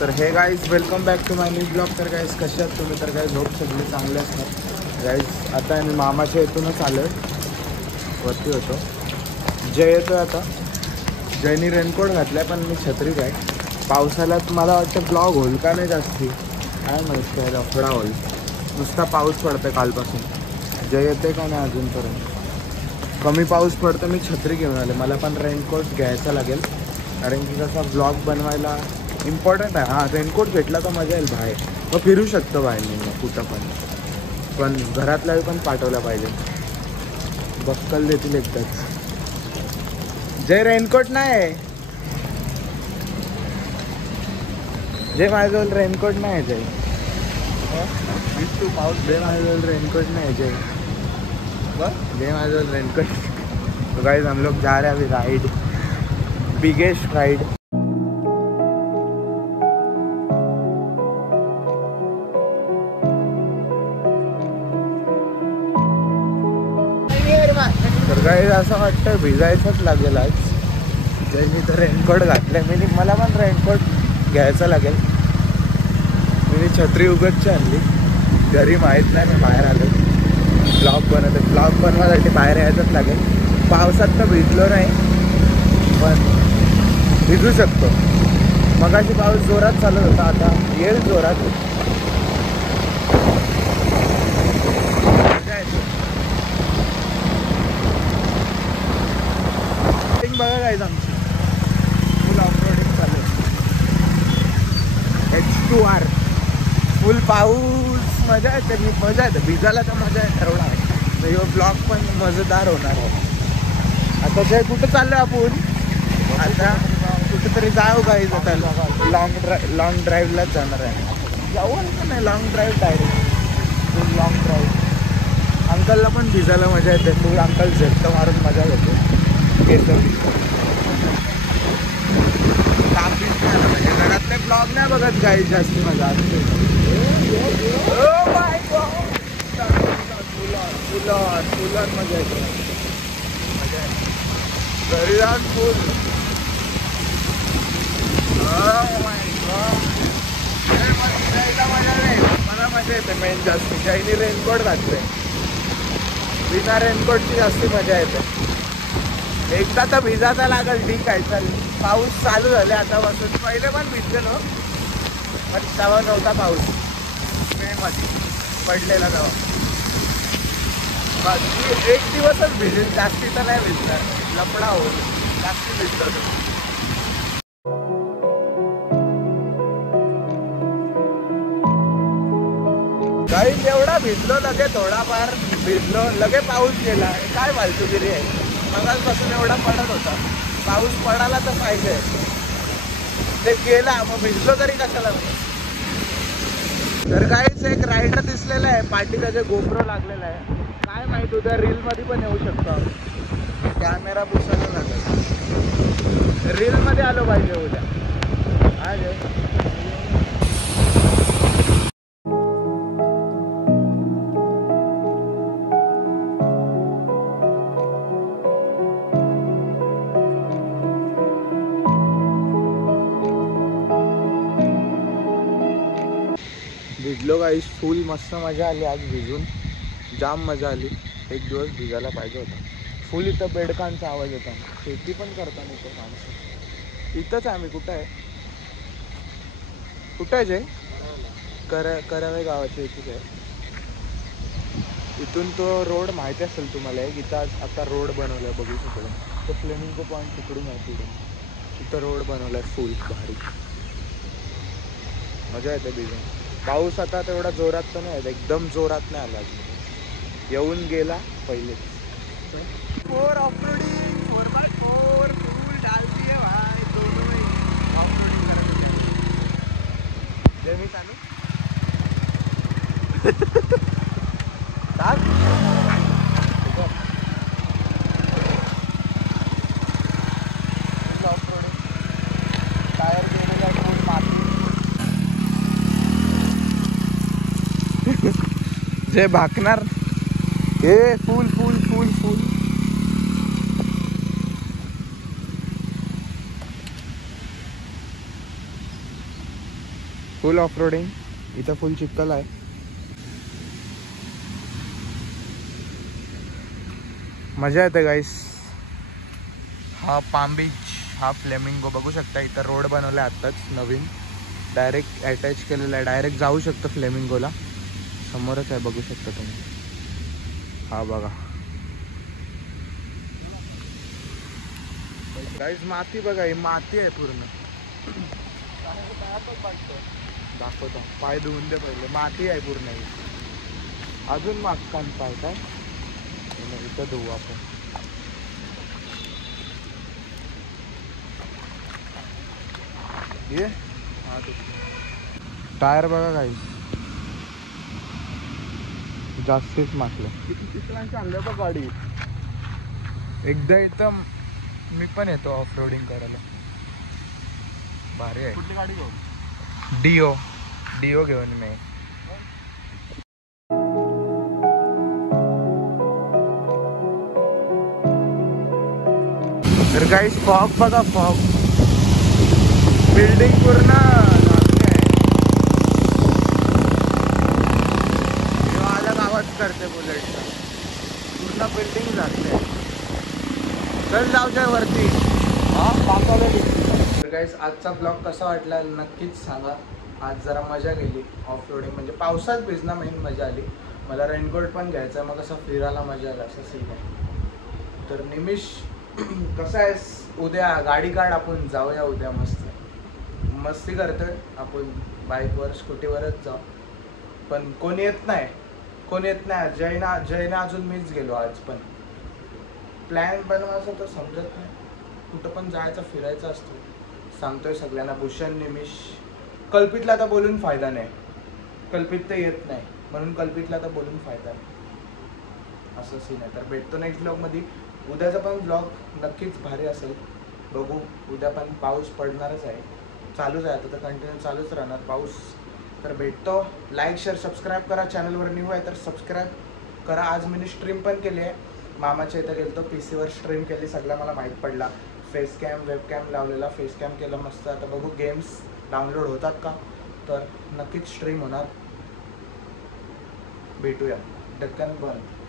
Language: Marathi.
तर हे guys welcome back to my new blog. तर गाईज कसे आहात तुम्ही? तर गाईज होप सगळे चांगले असतात. गाईज आता मी मामाच्या इथूनच आलो आहे, वरती होतो. जय येतो आहे आता. जयनी रेनकोट घातला आहे पण मी छत्रीत आहे. पावसाळ्यात मला वाटतं ब्लॉग होईल का नाही जास्ती काय माहिती, काय लफडा होईल. नुसता पाऊस पडतो कालपासून. जय येते का नाही अजूनपर्यंत. कमी पाऊस पडतो मी छत्री घेऊन आले. मला पण रेनकोट घ्यायचा लागेल कारण की कसा ब्लॉग बनवायला इम्पॉर्टंट आहे. हां रेनकोट भेटला तर मजा येईल बाहेर, मग फिरू शकतो बाहेर मी कुठं पण घरातल्याही पण पाठवलं पाहिजे. बक्कल देतील एकदाच. जय रेनकोट नाही जय, माझ्याजवळ रेनकोट नाही जय. तू पाऊस दे, माझ्याजवळ रेनकोट नाही जय. जय माझ्याजवळ रेनकोट. तो गाइस हम लोग जा रहे हैं अभी राइड, बिगेस्ट राइड. तर गाइस असं वाटतं भिजायचंच लागेल आज. जय मी तर रेनकोट घातलंय. मला पण रेनकोट घ्यायचा लागेल. मी छत्री उगतची आणली, घरी माहीत नाही मी बाहेर आलो. ब्लॉग बनवायसाठी बाहेर यायचंच लागेल. पावसात तर भिजलो नाही पण भिजू शकतो. मगाशी पाऊस जोरात चालत होता, आता येईल जोरात. बघा गाईज आमची फुल ऑफरोडिंग चालू आहे. H2R फुल पाऊस. मजा येते, मजा येते भिजायला तर मजा येते. एवढा आहे ब्लॉग पण मजेदार होणार आहे. आता जे कुठं चाललो आपण, आता कुठेतरी जाऊ गाईज. आता लॉंग ड्राईव्हलाच जाणार आहे. जाऊ का नाही long drive, direct full long drive. अंकलला पण भिजायला मजा येते. फुल अंकल झटका मारून मजा घेतो. म्हणजे घरातले ब्लॉग नाही बघत गाईज जास्ती. मजा असते. फुलान मजा येते. घरी जाऊन फुल. मला मजा येते मेन जास्ती. जयनी रेनकोट घातले, बिना रेनकोटची जास्ती मजा येते. एकदा तर भिजायला लागेल, ठीक आहे चल. पाऊस चालू झाले आतापासून. पहिले पण भिजलेलो पण तेव्हा नव्हता पाऊस. मे मध्ये पडलेला तेव्हा. बाकी एक दिवसच भिजेल, जास्ती तर नाही भिजणार. लपडा होईल जास्ती भिजतो. काही एवढा भिजलो लगे, थोडाफार भिजलो लगे पाऊस गेला. काय फालतूगिरी आहे. मगाचपासून एवढा पडत होता. पाऊस पडायला तर पाहिजे, ते गेला मग भिजलो तरी कशाला. तर काहीच एक रायडर दिसलेला आहे, पाठीला जे गोप्रो लागलेला आहे. काय माहिती उद्या रीलमध्ये पण येऊ शकतो. कॅमेरा पुसायला लागेल. रीलमध्ये आलो पाहिजे उद्या. आज भिजलो गाईस फुल. मस्त मजा आली आज भिजून, जाम मजा आली. एक दिवस भिजायला पाहिजे होता. फुल इथं बेडकांचा आवाज येतो. शेती पण करताना इथं माणसं. इथंच आहे आम्ही. कुठं आहे जय? करावे गावाच्या इथेच आहे. इथून तो रोड माहिती असेल तुम्हाला. एक इथं आता रोड बनवलाय बघू शकतो. तो फ्लेमिंगो पॉईंट तिकडून आहे. तिथं रोड बनवलाय फुल भारी. मजा येते भिजून. पाऊस आता तेवढा जोरात तर नाही, एकदम जोरात नाही आला. येऊन गेला पहिलेच. 4 ऑफरोडिंग 4x4 फुल डालती है भाई. दोनों में ऑफरोडिंग करत. जय मी चालू टायर गेलेला फुल माती. जे भाकणार हे फुल फुल फुल फुल. फुल ऑफ रोडिंग. इथं फुल चिखल आहे. मजा येते गाईस. हा पाम बीच, हा फ्लेमिंगो बघू शकता. इथं रोड बनवला आहे आत्ताच नवीन, डायरेक्ट अटॅच केलेला आहे. डायरेक्ट जाऊ शकतं फ्लेमिंगोला. समोरच आहे बघू शकता तुम्ही. हा बघा गाईस, माती बघा. ही माती आहे पूर्ण. दाखवतो, पाय धुवून दे पहिले. माती आहे पूर्ण ही. अजून मागकान पाय काय इथं धुवू आपण. ये टायर बघा काही जास्तीच मारलं. किती चिखलांची आणलं बघ गाडी. एकदा इथं मी पण येतो ऑफ रोडिंग करायला. भारी आहे. कुठली गाडी घेऊ? डिओ घेऊन मी. तर गाईस फॉग बघा, फॉग. बिल्डिंग पूर्ण झाकली आहे. अलग आवाज करते बुलेटचा. पूर्ण बिल्डिंग झाकली आहे. चल जाऊच्या वरती. तर गाईस आजचा ब्लॉग कसा वाटला नक्कीच सांगा. आज जरा मजा गेली ऑफ रोडिंग. म्हणजे पावसात भिजना मेन मजा आली. मला रेनकोट पण घ्यायचा, मग कसं फिरायला मजा आला असं सीन आहे. तर निमिष कसं आहेस? उद्या गाडी काढ, आपण जाऊया उद्या. मस्ती करतोय आपण. बाईकवर स्कूटीवरच जाऊ. पण कोण येत नाही. जयना अजून मीच गेलो आज. पण प्लॅन बनवायचं तर समजत नाही. कुठं पण जायचं फिरायचं असतं. सांगतोय सगळ्यांना. भूषण, निमिष, कल्पितला तर बोलून फायदा नाही. कल्पित तर येत नाही म्हणून कल्पितला तर बोलून फायदा नाही. असं सीन आहे. तर भेटतो नेक्स्ट ब्लॉगमध्ये. उद्याचा पण ब्लॉग नक्कीच भारी असेल. बघू. उद्या पण पाऊस पडणारच आहे. चालूच आहे आता तर, कंटिन्यू चालूच राहणार पाऊस. तर भेटतो. लाईक शेअर सबस्क्राईब करा. चॅनलवर न्यू आहे तर सबस्क्राईब करा. आज मी स्ट्रीम पण केली आहे. मामाच्या इथं गेलो, PC वर स्ट्रीम केली. सगळं मला माहीत पडला. फेस कॅम, वेब कॅम लावलेला. फेस कॅम केलं मस्त. आता बघू गेम्स डाउनलोड होतात का, तर नक्कीच स्ट्रीम होणार. भेटूया. डेक्कन बंद.